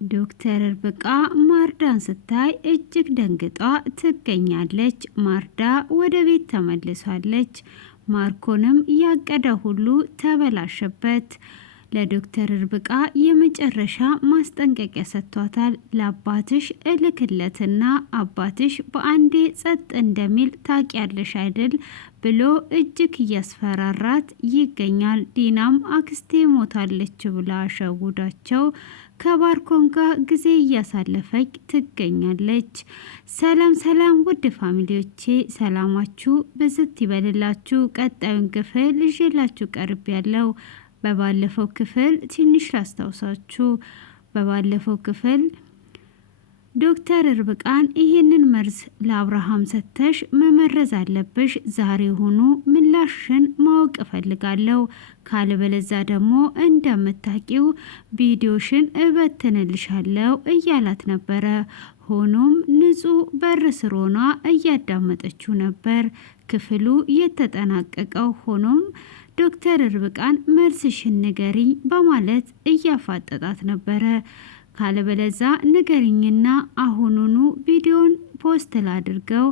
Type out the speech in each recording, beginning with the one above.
ዶክተር ርብቃ ማርዳን ስታይ እጅግ ደንግጣ ትገኛለች። ማርዳ ወደ ቤት ተመልሳለች። ማርኮንም ያቀደ ሁሉ ተበላሸበት። ለዶክተር ርብቃ የመጨረሻ ማስጠንቀቂያ ሰጥቷታል። ለአባትሽ እልክለትና አባትሽ በአንዴ ጸጥ እንደሚል ታውቂያለሽ አይደል ብሎ እጅግ እያስፈራራት ይገኛል። ዲናም አክስቴ ሞታለች ብላ ሸውዳቸው ከባርኮን ጋር ጊዜ እያሳለፈች ትገኛለች። ሰላም ሰላም ውድ ፋሚሊዎቼ ሰላማችሁ ብዝት ይበልላችሁ። ቀጣዩን ክፍል ይዤላችሁ ቀርብ ያለው በባለፈው ክፍል ትንሽ ላስታውሳችሁ። በባለፈው ክፍል ዶክተር ርብቃን ይሄንን መርዝ ለአብርሃም ሰተሽ መመረዝ አለብሽ፣ ዛሬ ሆኖ ምላሽን ማወቅ እፈልጋለሁ፣ ካልበለዛ ደግሞ እንደምታቂው ቪዲዮሽን እበትንልሻለሁ እያላት ነበረ። ሆኖም ንጹህ በር ስር ሆና እያዳመጠችው ነበር ክፍሉ የተጠናቀቀው። ሆኖም ዶክተር ርብቃን መልስሽን ንገሪኝ በማለት እያፋጠጣት ነበረ። ካልበለዛ ንገሪኝና አሁኑኑ ቪዲዮን ፖስት ላድርገው።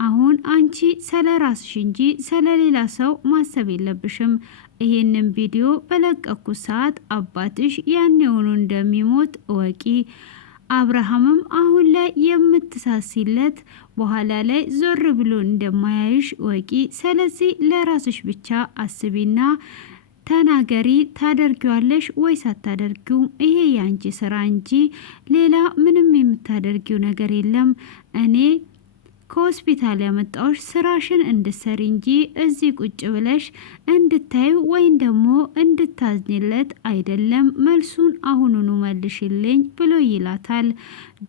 አሁን አንቺ ስለ ራስሽ እንጂ ስለ ሌላ ሰው ማሰብ የለብሽም። ይሄንን ቪዲዮ በለቀኩት ሰዓት አባትሽ ያኔውኑ እንደሚሞት እወቂ። አብርሃምም አሁን ላይ የምትሳሲለት በኋላ ላይ ዞር ብሎ እንደማያይሽ ወቂ። ስለዚህ ለራስሽ ብቻ አስቢና ተናገሪ። ታደርጊዋለሽ ወይስ አታደርጊውም? ይሄ ያንቺ ስራ እንጂ ሌላ ምንም የምታደርጊው ነገር የለም። እኔ ከሆስፒታል ያመጣዎች ስራሽን እንድትሰሪ እንጂ እዚህ ቁጭ ብለሽ እንድታዩ ወይም ደግሞ እንድታዝኝለት አይደለም። መልሱን አሁኑኑ መልሽልኝ ብሎ ይላታል።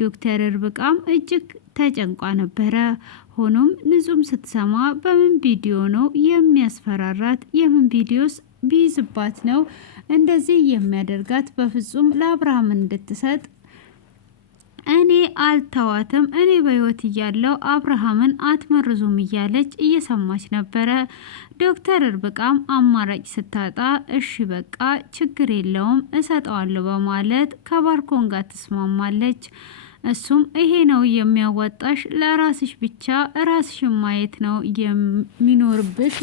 ዶክተር ርብቃም እጅግ ተጨንቋ ነበረ። ሆኖም ንጹም ስትሰማ በምን ቪዲዮ ነው የሚያስፈራራት? የምን ቪዲዮስ ቢይዝባት ነው እንደዚህ የሚያደርጋት? በፍጹም ለአብርሃም እንድትሰጥ እኔ አልተዋትም፣ እኔ በህይወት እያለው አብርሃምን አትመርዙም እያለች እየሰማች ነበረ። ዶክተር ርብቃም አማራጭ ስታጣ እሺ በቃ ችግር የለውም እሰጠዋለሁ በማለት ከባርኮን ጋር ትስማማለች። እሱም ይሄ ነው የሚያዋጣሽ፣ ለራስሽ ብቻ ራስሽን ማየት ነው የሚኖርብሽ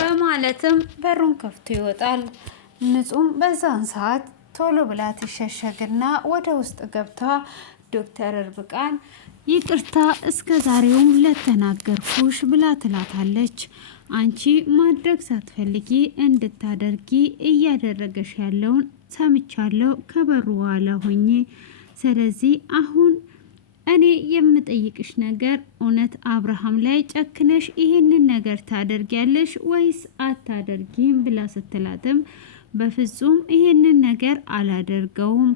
በማለትም በሩን ከፍቶ ይወጣል። ንጹም በዛን ሰዓት ቶሎ ብላ ትሸሸግና ወደ ውስጥ ገብታ ዶክተር ርብቃን ይቅርታ እስከ ዛሬውም ለተናገርኩሽ ብላ ትላታለች። አንቺ ማድረግ ሳትፈልጊ እንድታደርጊ እያደረገሽ ያለውን ሰምቻለሁ ከበሩ በኋላ ሆኜ። ስለዚህ አሁን እኔ የምጠይቅሽ ነገር እውነት አብርሃም ላይ ጨክነሽ ይህንን ነገር ታደርጊያለሽ ወይስ አታደርጊም ብላ ስትላትም በፍጹም ይሄንን ነገር አላደርገውም፣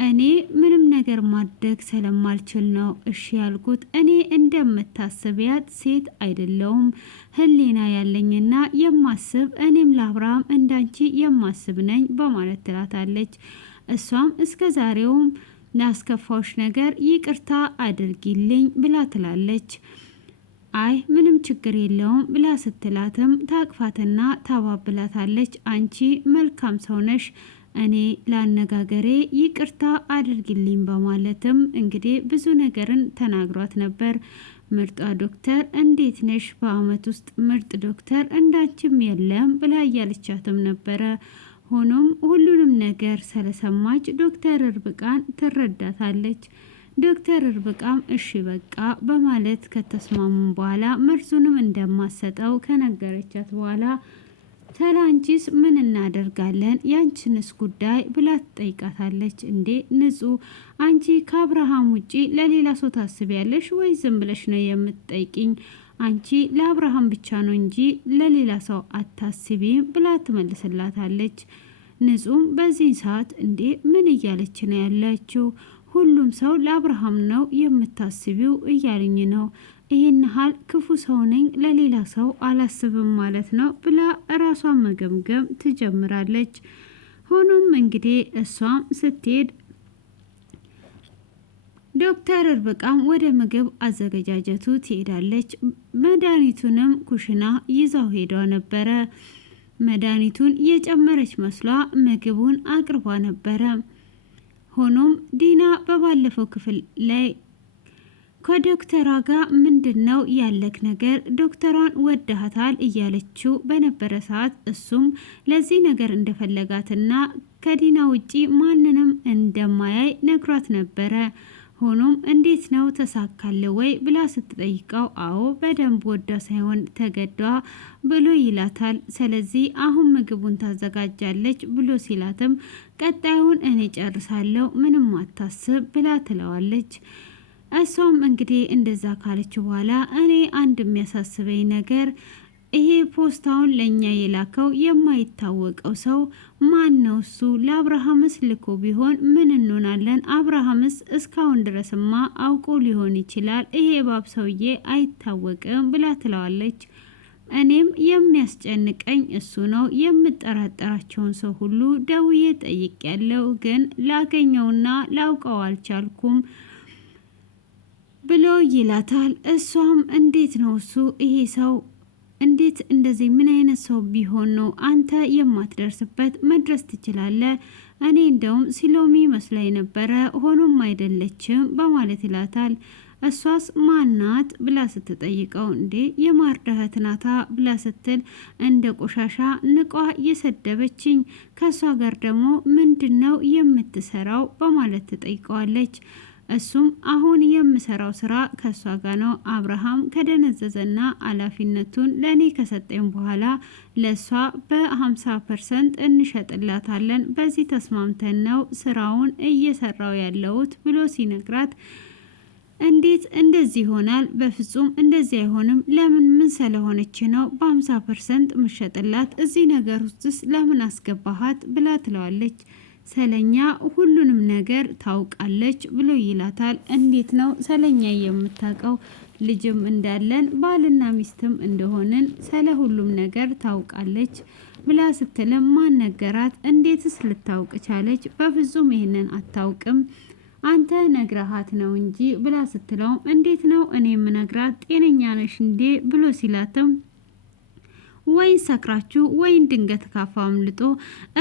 እኔ ምንም ነገር ማድረግ ስለማልችል ነው እሺ ያልኩት። እኔ እንደምታስቢያት ሴት አይደለውም፣ ህሊና ያለኝና የማስብ እኔም ለአብርሃም እንዳንቺ የማስብ ነኝ በማለት ትላታለች። እሷም እስከ ዛሬውም ላስከፋዎች ነገር ይቅርታ አድርጊልኝ ብላ ትላለች። አይ ምንም ችግር የለውም ብላ ስትላትም ታቅፋትና ታባብላታለች። አንቺ መልካም ሰው ነሽ፣ እኔ ላነጋገሬ ይቅርታ አድርጊልኝ በማለትም እንግዲህ ብዙ ነገርን ተናግሯት ነበር። ምርጧ ዶክተር እንዴት ነሽ? በአመት ውስጥ ምርጥ ዶክተር እንዳንቺም የለም ብላ እያለቻትም ነበረ። ሆኖም ሁሉንም ነገር ስለሰማች ዶክተር ርብቃን ትረዳታለች። ዶክተር ርብቃም እሺ በቃ በማለት ከተስማሙ በኋላ መርዙንም እንደማሰጠው ከነገረቻት በኋላ ተላንቺስ ምን እናደርጋለን ያንቺንስ ጉዳይ ብላ ትጠይቃታለች። እንዴ ንጹህ አንቺ ከአብርሃም ውጪ ለሌላ ሰው ታስቢያለሽ ወይ ዝም ብለሽ ነው የምትጠይቅኝ? አንቺ ለአብርሃም ብቻ ነው እንጂ ለሌላ ሰው አታስቢም ብላ ትመልስላታለች። ንጹም በዚህ ሰዓት እንዴ ምን እያለች ነው ያለችው? ሁሉም ሰው ለአብርሃም ነው የምታስቢው እያለኝ ነው። ይህን ያህል ክፉ ሰው ነኝ ለሌላ ሰው አላስብም ማለት ነው ብላ ራሷን መገምገም ትጀምራለች። ሆኖም እንግዲህ እሷም ስትሄድ ዶክተር ርብቃም ወደ ምግብ አዘገጃጀቱ ትሄዳለች። መድኃኒቱንም ኩሽና ይዛው ሄዷ ነበረ። መድኃኒቱን የጨመረች መስሏ ምግቡን አቅርባ ነበረ። ሆኖም ዲና በባለፈው ክፍል ላይ ከዶክተሯ ጋር ምንድነው ያለክ ነገር ዶክተሯን ወደሃታል እያለችው በነበረ ሰዓት እሱም ለዚህ ነገር እንደፈለጋትና ከዲና ውጪ ማንንም እንደማያይ ነግሯት ነበረ። ሆኖም እንዴት ነው ተሳካለ ወይ ብላ ስትጠይቀው አዎ በደንብ ወዳ ሳይሆን ተገዷ ብሎ ይላታል። ስለዚህ አሁን ምግቡን ታዘጋጃለች ብሎ ሲላትም ቀጣዩን እኔ ጨርሳለሁ ምንም አታስብ ብላ ትለዋለች። እሷም እንግዲህ እንደዛ ካለች በኋላ እኔ አንድ የሚያሳስበኝ ነገር ይሄ ፖስታውን ለእኛ የላከው የማይታወቀው ሰው ማን ነው? እሱ ለአብርሃምስ ልኮ ቢሆን ምን እንሆናለን? አብርሃምስ እስካሁን ድረስማ አውቆ ሊሆን ይችላል። ይሄ ባብ ሰውዬ አይታወቅም ብላ ትለዋለች። እኔም የሚያስጨንቀኝ እሱ ነው። የምጠራጠራቸውን ሰው ሁሉ ደውዬ ጠይቄያለሁ፣ ግን ላገኘውና ላውቀው አልቻልኩም ብሎ ይላታል። እሷም እንዴት ነው እሱ ይሄ ሰው እንዴት እንደዚህ ምን አይነት ሰው ቢሆን ነው አንተ የማትደርስበት? መድረስ ትችላለህ። እኔ እንደውም ሲሎሚ መስላኝ ነበረ፣ ሆኖም አይደለችም በማለት ይላታል። እሷስ ማናት ብላ ስትጠይቀው እንዴ የማርዳህት ናታ ብላ ስትል እንደ ቆሻሻ ንቋ የሰደበችኝ፣ ከእሷ ጋር ደግሞ ምንድነው የምትሰራው በማለት ትጠይቀዋለች። እሱም አሁን የምሰራው ስራ ከሷ ጋር ነው። አብርሃም ከደነዘዘና ኃላፊነቱን ለኔ ከሰጠኝ በኋላ ለሷ በ50% እንሸጥላታለን። በዚህ ተስማምተን ነው ስራውን እየሰራው ያለውት ብሎ ሲነግራት እንዴት እንደዚህ ይሆናል? በፍጹም እንደዚህ አይሆንም። ለምን ምን ስለሆነች ነው በ50% ምሸጥላት? እዚህ ነገር ውስጥስ ለምን አስገባሃት ብላ ትለዋለች። ሰለኛ ሁሉንም ነገር ታውቃለች ብሎ ይላታል። እንዴት ነው ሰለኛ የምታውቀው? ልጅም እንዳለን ባልና ሚስትም እንደሆንን ስለ ሁሉም ነገር ታውቃለች ብላ ስትልም ማን ነገራት? እንዴትስ ልታውቅ ቻለች? በፍጹም ይሄንን አታውቅም፣ አንተ ነግረሃት ነው እንጂ ብላ ስትለው እንዴት ነው እኔ የምነግራት? ጤነኛ ነሽ እንዴ ብሎ ሲላትም ወይን ሰክራችሁ ወይን ድንገት ካፋ አምልጦ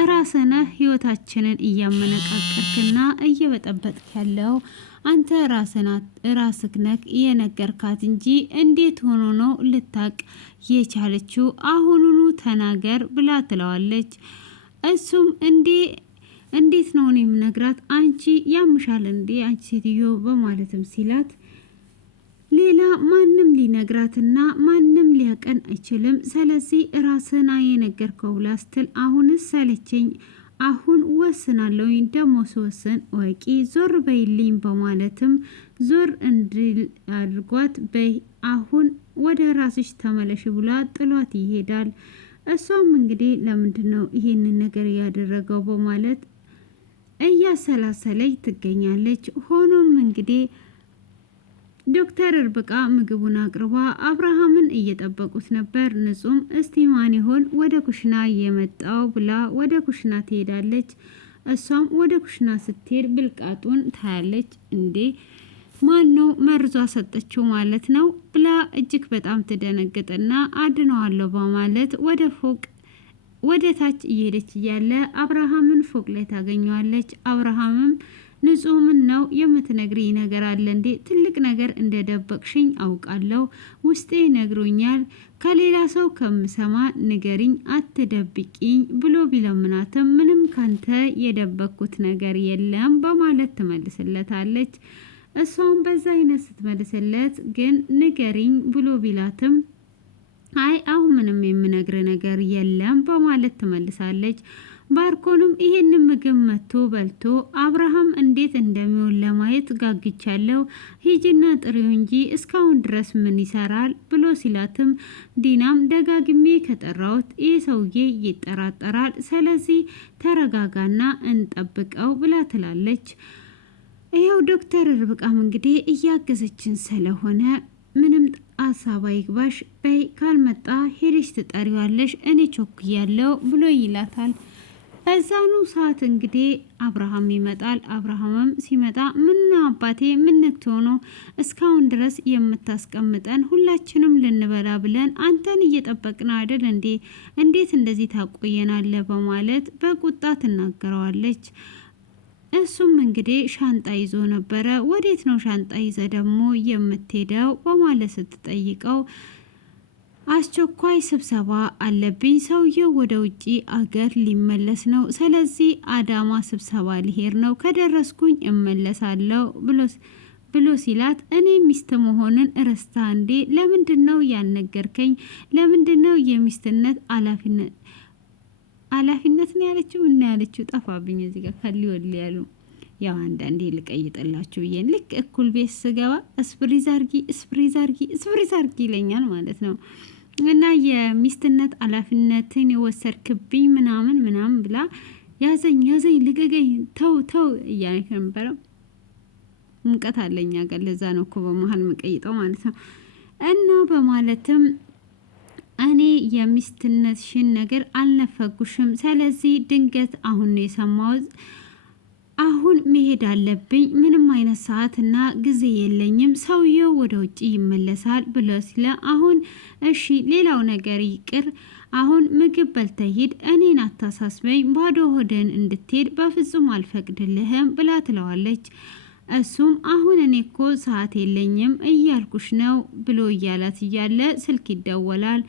ራስነህ ህይወታችንን እያመነቃቀርክና እየበጠበጥክ ያለው አንተ ራስህ ነህ የነገርካት እንጂ እንዴት ሆኖ ነው ልታቅ የቻለችው? አሁኑኑ ተናገር ብላ ትለዋለች። እሱም እንዴት ነው እኔ የምነግራት? አንቺ ያምሻል እንዴ አንቺ ሴትዮ በማለትም ሲላት ሌላ ማንም ሊነግራትና ማንም ሊያቀን አይችልም። ስለዚህ ራስና የነገርከው ብላ ስትል አሁንስ ሰለቸኝ፣ አሁን ወስናለሁ፣ ደግሞ ስወስን ወቂ ዞር በይልኝ በማለትም ዞር እንድል አድርጓት በይ አሁን ወደ ራስሽ ተመለሽ ብላ ጥሏት ይሄዳል። እሷም እንግዲህ ለምንድን ነው ይሄንን ነገር ያደረገው በማለት እያሰላሰለች ትገኛለች። ሆኖም እንግዲህ ዶክተር እርብቃ ምግቡን አቅርባ አብርሃምን እየጠበቁት ነበር። ንጹም እስቲ ማን ይሆን ወደ ኩሽና የመጣው ብላ ወደ ኩሽና ትሄዳለች። እሷም ወደ ኩሽና ስትሄድ ብልቃጡን ታያለች። እንዴ ማን ነው መርዟ ሰጠችው ማለት ነው ብላ እጅግ በጣም ትደነግጥና አድነዋለሁ በማለት ወደ ታች እየሄደች እያለ አብርሃምን ፎቅ ላይ ታገኘዋለች። አብርሃምም ንጹህ ምን ነው የምትነግሪኝ ነገር አለ እንዴ? ትልቅ ነገር እንደደበቅሽኝ አውቃለሁ፣ ውስጤ ነግሮኛል። ከሌላ ሰው ከምሰማ ንገሪኝ፣ አትደብቂኝ ብሎ ቢለምናትም ምንም ካንተ የደበቅኩት ነገር የለም በማለት ትመልስለታለች። እሷም በዛ አይነት ስትመልስለት ግን ንገሪኝ ብሎ ቢላትም አይ አሁን ምንም የምነግር ነገር የለም በማለት ትመልሳለች። ባርኮንም ይሄንን ምግብ መጥቶ በልቶ አብርሃም እንዴት እንደሚሆን ለማየት ጋግቻለሁ፣ ሂጂና ጥሪው እንጂ እስካሁን ድረስ ምን ይሰራል ብሎ ሲላትም ዲናም ደጋግሜ ከጠራውት ይህ ሰውዬ ይጠራጠራል፣ ስለዚህ ተረጋጋና እንጠብቀው ብላ ትላለች። ይኸው ዶክተር ርብቃም እንግዲህ እያገዘችን ስለሆነ ምንም አሳባ ይግባሽ፣ በይ ካልመጣ ሄደሽ ትጠሪዋለሽ፣ እኔ ቾክያለሁ ብሎ ይላታል። በዛኑ ሰዓት እንግዲህ አብርሃም ይመጣል። አብርሃምም ሲመጣ ምን አባቴ ምን ነክቶ ነው እስካሁን ድረስ የምታስቀምጠን? ሁላችንም ልንበላ ብለን አንተን እየጠበቅን አይደል እንዴ? እንዴት እንደዚህ ታቆየናለ? በማለት በቁጣ ትናገረዋለች። እሱም እንግዲህ ሻንጣ ይዞ ነበረ። ወዴት ነው ሻንጣ ይዘ ደግሞ የምትሄደው በማለት ስትጠይቀው አስቸኳይ ስብሰባ አለብኝ፣ ሰውየው ወደ ውጪ አገር ሊመለስ ነው፣ ስለዚህ አዳማ ስብሰባ ሊሄድ ነው፣ ከደረስኩኝ እመለሳለሁ ብሎ ሲላት እኔ ሚስት መሆንን ረስታ እንዴ? ለምንድን ነው ያልነገርከኝ? ለምንድን ነው የሚስትነት ኃላፊነት ነው ያለችው እና ያለችው ጠፋብኝ። እዚህ ጋር ከሊወል ያሉ ያው አንዳንዴ ልቀይጥላችሁ ብዬ ልክ እኩል ቤት ስገባ ስፕሪዝ አርጊ ይለኛል ማለት ነው። እና የሚስትነት ኃላፊነትን የወሰድክብኝ ምናምን ብላ ያዘኝ ልቀቀኝ ተው እያለች ነበረ። ሙቀት አለኝ ጋር ለዛ ነው እኮ በመሀል መቀይጠው ማለት ነው። እና በማለትም እኔ የሚስትነትሽን ነገር አልነፈጉሽም፣ ስለዚህ ድንገት አሁን ነው የሰማሁት፣ አሁን መሄድ አለብኝ፣ ምንም አይነት ሰዓትና ጊዜ የለኝም፣ ሰውየው ወደ ውጭ ይመለሳል ብሎ ሲለ አሁን እሺ ሌላው ነገር ይቅር፣ አሁን ምግብ በልተህ ሂድ፣ እኔን አታሳስበኝ፣ ባዶ ሆድን እንድትሄድ በፍጹም አልፈቅድልህም ብላ ትለዋለች። እሱም አሁን እኔ እኮ ሰዓት የለኝም እያልኩሽ ነው ብሎ እያላት እያለ ስልክ ይደወላል።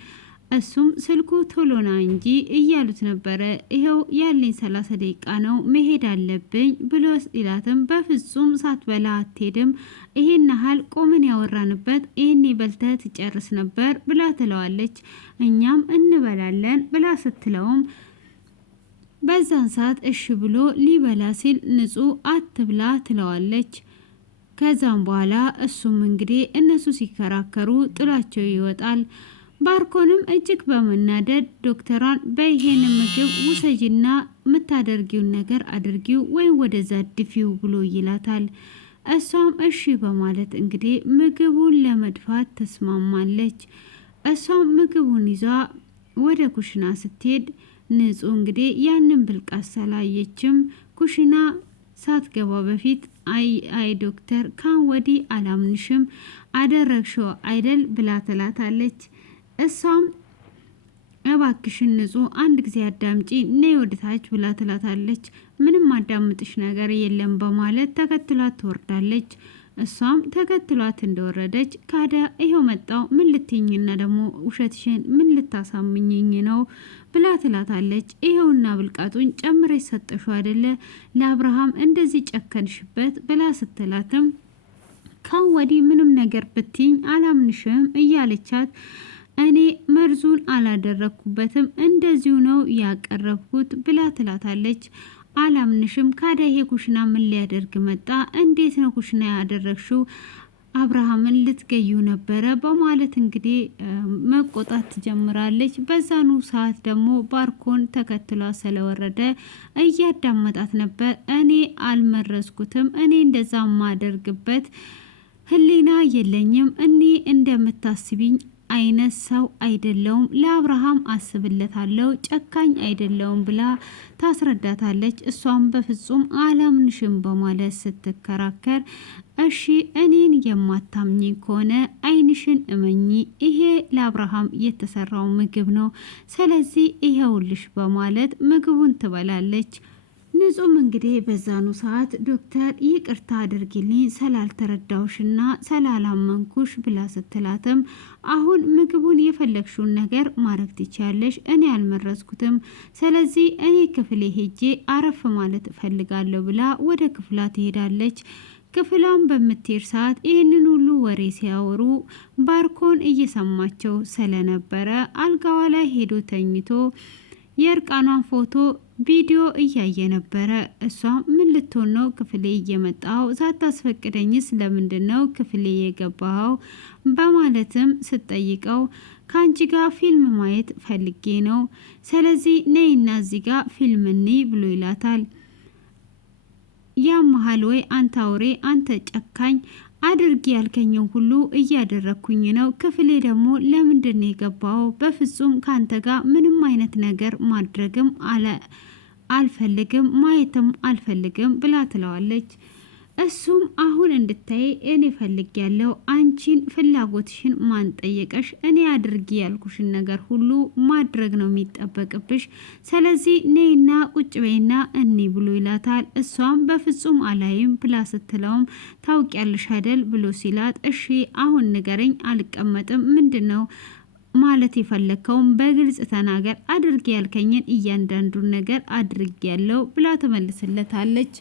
እሱም ስልኩ ቶሎና እንጂ እያሉት ነበረ። ይኸው ያለኝ 30 ደቂቃ ነው መሄድ አለብኝ ብሎ ይላትም በፍጹም ሳትበላ አትሄድም፣ ይሄን ያህል ቆመን ያወራንበት ይህኔ በልተህ ትጨርስ ነበር ብላ ትለዋለች። እኛም እንበላለን ብላ ስትለውም በዛን ሰዓት እሺ ብሎ ሊበላ ሲል ንጹህ አትብላ ትለዋለች። ከዛም በኋላ እሱም እንግዲህ እነሱ ሲከራከሩ ጥላቸው ይወጣል። ባርኮንም እጅግ በመናደድ ዶክተሯን በይሄን ምግብ ውሰጅና የምታደርጊውን ነገር አድርጊው ወይም ወደዛ ድፊው ብሎ ይላታል። እሷም እሺ በማለት እንግዲህ ምግቡን ለመድፋት ተስማማለች። እሷም ምግቡን ይዛ ወደ ኩሽና ስትሄድ ንጹህ እንግዲህ ያንን ብልቃት ስላየችም ኩሽና ሳትገባ በፊት አይ ዶክተር ካን ወዲህ አላምንሽም አደረግሽው አይደል ብላ ትላታለች። እሷም እባክሽን ንጹህ አንድ ጊዜ አዳምጪ ነይ ወደታች ብላ ትላታለች። ምንም አዳምጥሽ ነገር የለም በማለት ተከትሏት ትወርዳለች። እሷም ተከትሏት እንደወረደች ካዳ ይሄው መጣው ምን ልትይኝና ደግሞ ውሸትሽን ምን ልታሳምኝኝ ነው ብላ ትላታለች። ይሄውና ብልቃጡን ጨምረሽ ሰጠሽው አይደለ ለአብርሃም እንደዚህ ጨከንሽበት ብላ ስትላትም ካን ወዲህ ምንም ነገር ብትይኝ አላምንሽም እያለቻት እኔ መርዙን አላደረኩበትም እንደዚሁ ነው ያቀረብኩት ብላ ትላታለች። አላምንሽም ካዳ ይሄ ኩሽና ምን ሊያደርግ መጣ? እንዴት ነው ኩሽና ያደረግሽው? አብርሃምን ልትገዩ ነበረ በማለት እንግዲህ መቆጣት ትጀምራለች። በዛኑ ሰዓት ደግሞ ባርኮን ተከትሏ ስለወረደ እያዳመጣት ነበር። እኔ አልመረዝኩትም፣ እኔ እንደዛ ማደርግበት ህሊና የለኝም፣ እኔ እንደምታስቢኝ አይነት ሰው አይደለውም፣ ለአብርሃም አስብለታለሁ፣ ጨካኝ አይደለውም ብላ ታስረዳታለች። እሷም በፍጹም አላምንሽም በማለት ስትከራከር እሺ እኔን የማታምኝ ከሆነ አይንሽን እመኚ፣ ይሄ ለአብርሃም የተሰራው ምግብ ነው፣ ስለዚህ ይሄውልሽ በማለት ምግቡን ትበላለች። ንጹም እንግዲህ በዛኑ ሰዓት ዶክተር ይቅርታ አድርጊልኝ ስላልተረዳውሽና ስላላመንኩሽ ብላ ስትላትም አሁን ምግቡን የፈለግሽውን ነገር ማድረግ ትችያለሽ፣ እኔ አልመረዝኩትም፣ ስለዚህ እኔ ክፍሌ ሄጄ አረፍ ማለት እፈልጋለሁ ብላ ወደ ክፍላ ትሄዳለች። ክፍሏን በምትሄድ ሰዓት ይህንን ሁሉ ወሬ ሲያወሩ ባርኮን እየሰማቸው ስለነበረ አልጋዋ ላይ ሄዶ ተኝቶ የእርቃኗን ፎቶ ቪዲዮ እያየ ነበረ። እሷ ምን ልትሆን ነው ክፍሌ እየመጣው ሳታስፈቅደኝስ ለምንድን ነው ክፍሌ የገባው በማለትም ስትጠይቀው ከአንቺ ጋር ፊልም ማየት ፈልጌ ነው፣ ስለዚህ ነይና እዚህ ጋር ፊልም እንይ ብሎ ይላታል። ያመሃል ወይ አንተ አውሬ፣ አንተ ጨካኝ፣ አድርጊ ያልከኝን ሁሉ እያደረግኩኝ ነው። ክፍሌ ደግሞ ለምንድን ነው የገባው? በፍጹም ካንተ ጋር ምንም አይነት ነገር ማድረግም አልፈልግም፣ ማየትም አልፈልግም ብላ ትለዋለች። እሱም አሁን እንድታይ እኔ ፈልጊያለሁ። አንቺን ፍላጎትሽን ማን ጠየቀሽ? እኔ አድርጊ ያልኩሽን ነገር ሁሉ ማድረግ ነው የሚጠበቅብሽ። ስለዚህ ነይና ቁጭ በይና እኔ ብሎ ይላታል። እሷም በፍጹም አላይም ብላ ስትለውም ታውቂያለሽ አይደል ብሎ ሲላት እሺ አሁን ንገረኝ፣ አልቀመጥም። ምንድነው ማለት የፈለከውን በግልጽ ተናገር። አድርጊ ያልከኝን እያንዳንዱን ነገር አድርጊ ያለው ብላ ተመልስለታለች።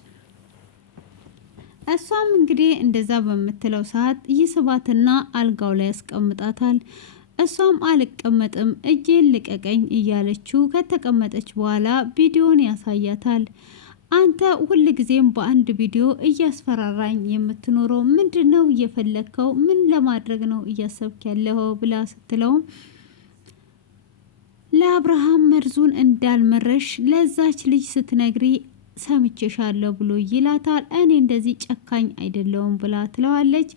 እሷም እንግዲህ እንደዛ በምትለው ሰዓት ይስባትና አልጋው ላይ ያስቀምጣታል። እሷም አልቀመጥም እጄን ልቀቀኝ እያለችው ከተቀመጠች በኋላ ቪዲዮን ያሳያታል። አንተ ሁል ጊዜም በአንድ ቪዲዮ እያስፈራራኝ የምትኖረው ምንድን ነው እየፈለግከው? ምን ለማድረግ ነው እያሰብክ ያለው ብላ ስትለውም ለአብርሃም መርዙን እንዳልመረሽ ለዛች ልጅ ስትነግሪ ሰምቼሻለሁ ብሎ ይላታል። እኔ እንደዚህ ጨካኝ አይደለውም ብላ ትለዋለች።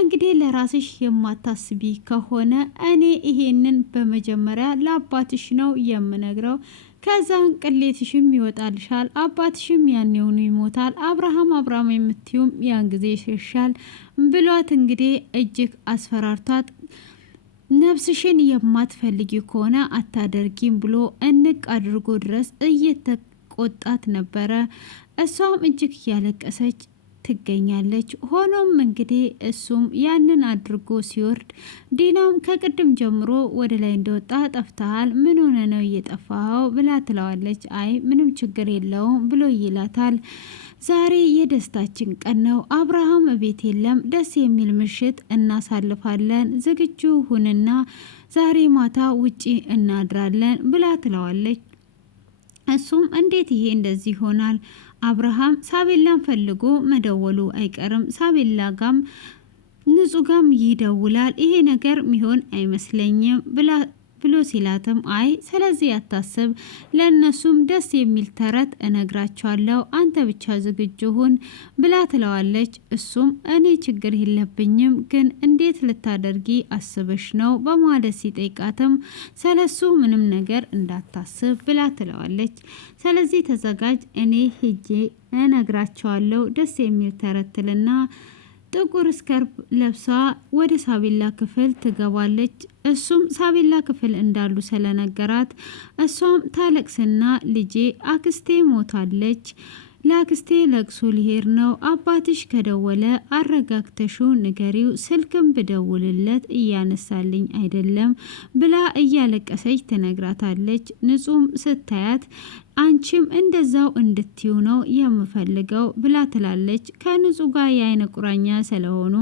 እንግዲህ ለራስሽ የማታስቢ ከሆነ እኔ ይሄንን በመጀመሪያ ለአባትሽ ነው የምነግረው፣ ከዛን ቅሌትሽም ይወጣልሻል፣ አባትሽም ያኔውኑ ይሞታል፣ አብርሃም የምትዩም ያን ጊዜ ይሸሻል ብሏት እንግዲህ እጅግ አስፈራርቷት ነፍስሽን የማትፈልጊ ከሆነ አታደርጊም ብሎ እንቅ አድርጎ ድረስ ቆጣት ነበረ። እሷም እጅግ እያለቀሰች ትገኛለች። ሆኖም እንግዲህ እሱም ያንን አድርጎ ሲወርድ ዲናም ከቅድም ጀምሮ ወደ ላይ እንደወጣ ጠፍተሃል፣ ምን ሆነ ነው እየጠፋኸው ብላ ትለዋለች። አይ ምንም ችግር የለውም ብሎ ይላታል። ዛሬ የደስታችን ቀን ነው፣ አብርሃም ቤት የለም፣ ደስ የሚል ምሽት እናሳልፋለን፣ ዝግጁ ሁንና ዛሬ ማታ ውጪ እናድራለን ብላ ትለዋለች። እሱም እንዴት ይሄ እንደዚህ ይሆናል? አብርሃም ሳቤላን ፈልጎ መደወሉ አይቀርም፣ ሳቤላ ጋም ንጹህ ጋም ይደውላል፣ ይሄ ነገር ሚሆን አይመስለኝም ብሎ ሲላትም አይ ስለዚህ አታስብ፣ ለእነሱም ደስ የሚል ተረት እነግራቸዋለሁ፣ አንተ ብቻ ዝግጁ ሁን ብላ ትለዋለች። እሱም እኔ ችግር የለብኝም፣ ግን እንዴት ልታደርጊ አስበሽ ነው በማለት ሲጠይቃትም ስለሱ ምንም ነገር እንዳታስብ ብላ ትለዋለች። ስለዚህ ተዘጋጅ፣ እኔ ሄጄ እነግራቸዋለሁ ደስ የሚል ተረትልና ጥቁር ስከርብ ለብሳ ወደ ሳቤላ ክፍል ትገባለች። እሱም ሳቤላ ክፍል እንዳሉ ስለነገራት እሷም ታለቅስና ልጄ አክስቴ ሞታለች፣ ለአክስቴ ለቅሶ ሊሄድ ነው፣ አባትሽ ከደወለ አረጋግተሹ ንገሪው፣ ስልክም ብደውልለት እያነሳልኝ አይደለም ብላ እያለቀሰች ትነግራታለች። ንጹም ስታያት አንቺም እንደዛው እንድትዩ ነው የምፈልገው ብላ ትላለች። ከንጹህ ጋር የአይነ ቁራኛ ስለሆኑ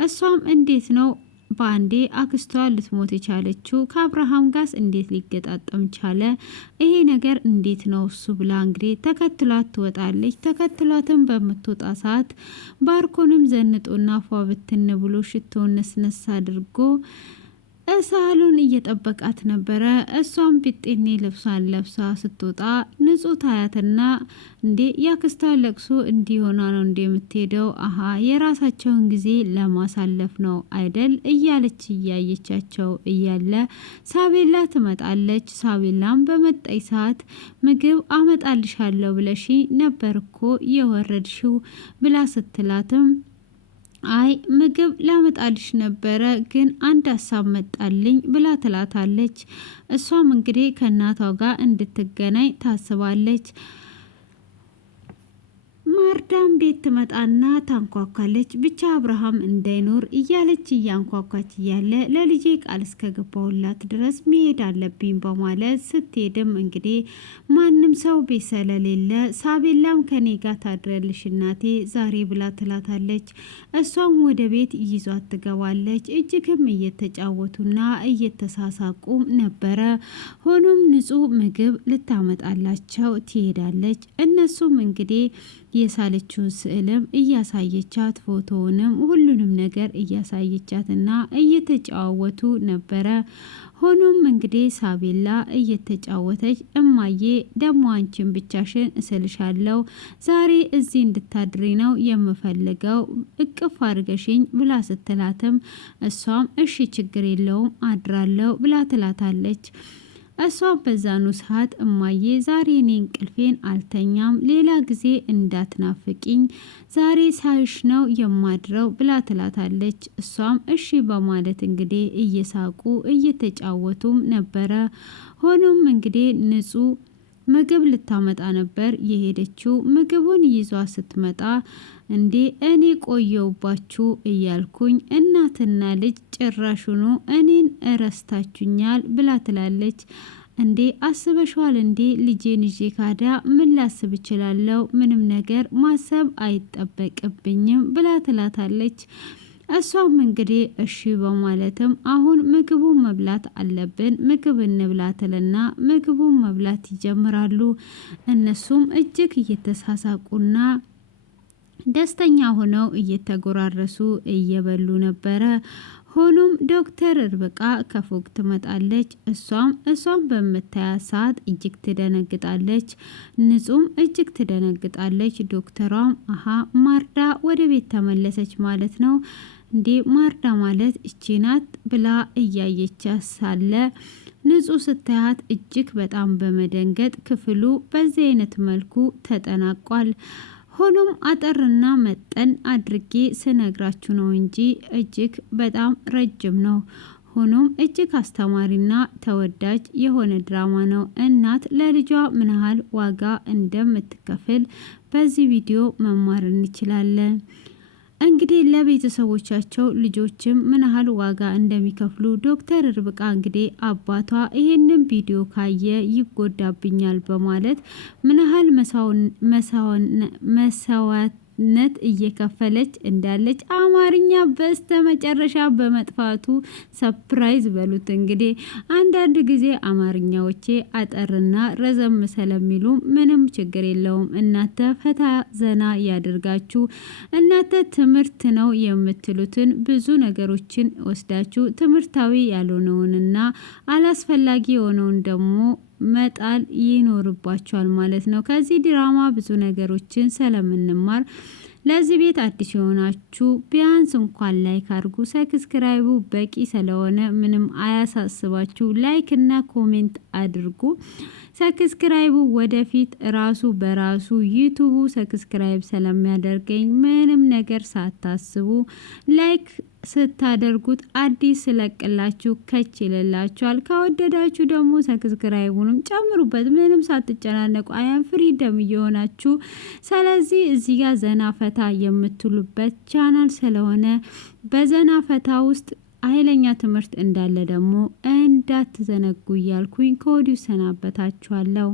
እሷም እንዴት ነው በአንዴ አክስቷ ልትሞት የቻለችው? ከአብርሃም ጋርስ እንዴት ሊገጣጠም ቻለ? ይሄ ነገር እንዴት ነው እሱ ብላ እንግዲህ ተከትሏት ትወጣለች። ተከትሏትም በምትወጣ ሰዓት ባርኮንም ዘንጦና ፏ ብትን ብሎ ሽቶን ነስነስ አድርጎ ሳሎን እየጠበቃት ነበረ። እሷም ቢጤኔ ልብሷን ለብሳ ስትወጣ ንጹህ ታያትና እንዴ ያክስቷን ለቅሶ እንዲሆና ነው እንዴ የምትሄደው? አሀ የራሳቸውን ጊዜ ለማሳለፍ ነው አይደል እያለች እያየቻቸው እያለ ሳቤላ ትመጣለች። ሳቤላም በመጣይ ሰዓት ምግብ አመጣልሻለሁ ብለሽ ነበር እኮ የወረድሽው ብላ ስትላትም አይ ምግብ ላመጣልሽ ነበረ ግን አንድ ሀሳብ መጣልኝ ብላ ትላታለች። እሷም እንግዲህ ከእናቷ ጋር እንድትገናኝ ታስባለች። ማርዳም ቤት ትመጣና ታንኳኳለች። ብቻ አብርሃም እንዳይኖር እያለች እያንኳኳች እያለ ለልጄ ቃል እስከገባሁላት ድረስ መሄድ አለብኝ በማለት ስትሄድም እንግዲህ ማንም ሰው ቤት ስለሌለ ሳቤላም ከኔ ጋር ታድሪያለሽ እናቴ ዛሬ ብላ ትላታለች። እሷም ወደ ቤት ይዟት ትገባለች። እጅግም እየተጫወቱና እየተሳሳቁ ነበረ። ሆኖም ንጹህ ምግብ ልታመጣላቸው ትሄዳለች። እነሱም እንግዲህ የሳለችውን ስዕልም እያሳየቻት ፎቶውንም ሁሉንም ነገር እያሳየቻትና እየተጫወቱ ነበረ። ሆኖም እንግዲህ ሳቤላ እየተጫወተች እማዬ ደሞ አንቺን ብቻሽን እስልሻለሁ ዛሬ እዚህ እንድታድሪ ነው የምፈልገው እቅፍ አድርገሽኝ ብላ ስትላትም እሷም እሺ ችግር የለውም አድራለሁ ብላ ትላታለች። እሷ በዛኑ ሰዓት እማዬ ዛሬ እኔ እንቅልፌን አልተኛም፣ ሌላ ጊዜ እንዳትናፍቂኝ፣ ዛሬ ሳይሽ ነው የማድረው ብላ ትላታለች። እሷም እሺ በማለት እንግዲህ እየሳቁ እየተጫወቱም ነበረ። ሆኖም እንግዲህ ንጹህ ምግብ ልታመጣ ነበር የሄደችው። ምግቡን ይዟ ስትመጣ እንዴ እኔ ቆየውባችሁ እያልኩኝ እናትና ልጅ ጭራሹኑ እኔን እረስታችሁኛል ብላ ትላለች። እንዴ አስበሽዋል እንዴ ልጄን ይዤ ካዳ ምን ላስብ እችላለሁ? ምንም ነገር ማሰብ አይጠበቅብኝም ብላ ትላታለች። እሷም እንግዲህ እሺ በማለትም አሁን ምግቡን መብላት አለብን ምግብ እንብላትልና ምግቡን መብላት ይጀምራሉ። እነሱም እጅግ እየተሳሳቁና ደስተኛ ሆነው እየተጎራረሱ እየበሉ ነበረ። ሆኖም ዶክተር ርብቃ ከፎቅ ትመጣለች። እሷም በምታያት ሰዓት እጅግ ትደነግጣለች። ንጹም እጅግ ትደነግጣለች። ዶክተሯም አሀ ማርዳ ወደ ቤት ተመለሰች ማለት ነው እንዴ ማርዳ ማለት እቺ ናት ብላ እያየች ሳለ ንጹህ ስታያት እጅግ በጣም በመደንገጥ ክፍሉ በዚህ አይነት መልኩ ተጠናቋል። ሆኖም አጠርና መጠን አድርጌ ስነግራችሁ ነው እንጂ እጅግ በጣም ረጅም ነው። ሆኖም እጅግ አስተማሪና ተወዳጅ የሆነ ድራማ ነው። እናት ለልጇ ምን ያህል ዋጋ እንደምትከፍል በዚህ ቪዲዮ መማር እንችላለን። እንግዲህ ለቤተሰቦቻቸው ልጆችም ምን ያህል ዋጋ እንደሚከፍሉ ዶክተር ርብቃ እንግዲህ አባቷ ይሄንን ቪዲዮ ካየ ይጎዳብኛል በማለት ምን ያህል መስዋዕትነት እየከፈለች እንዳለች አማርኛ በስተ መጨረሻ በመጥፋቱ ሰፕራይዝ በሉት። እንግዲህ አንዳንድ ጊዜ አማርኛዎቼ አጠርና ረዘም ስለሚሉ ምንም ችግር የለውም። እናንተ ፈታ ዘና ያደርጋችሁ። እናንተ ትምህርት ነው የምትሉትን ብዙ ነገሮችን ወስዳችሁ ትምህርታዊ ያልሆነውንና አላስፈላጊ የሆነውን ደግሞ መጣል ይኖርባቸዋል ማለት ነው። ከዚህ ድራማ ብዙ ነገሮችን ስለምንማር ለዚህ ቤት አዲስ የሆናችሁ ቢያንስ እንኳን ላይክ አድርጉ። ሰብስክራይቡ በቂ ስለሆነ ምንም አያሳስባችሁ። ላይክ እና ኮሜንት አድርጉ። ሰብስክራይቡ ወደፊት ራሱ በራሱ ዩቲዩብ ሰብስክራይብ ስለሚያደርገኝ ምንም ነገር ሳታስቡ ላይክ ስታደርጉት አዲስ ስለቅላችሁ ከች ይልላችኋል። ከወደዳችሁ ደግሞ ሰብስክራይቡንም ጨምሩበት ምንም ሳትጨናነቁ አያም ፍሪደም እየሆናችሁ። ስለዚህ እዚህ ጋር ዘና ፈታ የምትሉበት ቻናል ስለሆነ በዘና ፈታ ውስጥ ኃይለኛ ትምህርት እንዳለ ደግሞ እንዳትዘነጉ እያልኩኝ ከወዲሁ ሰናበታችኋለሁ።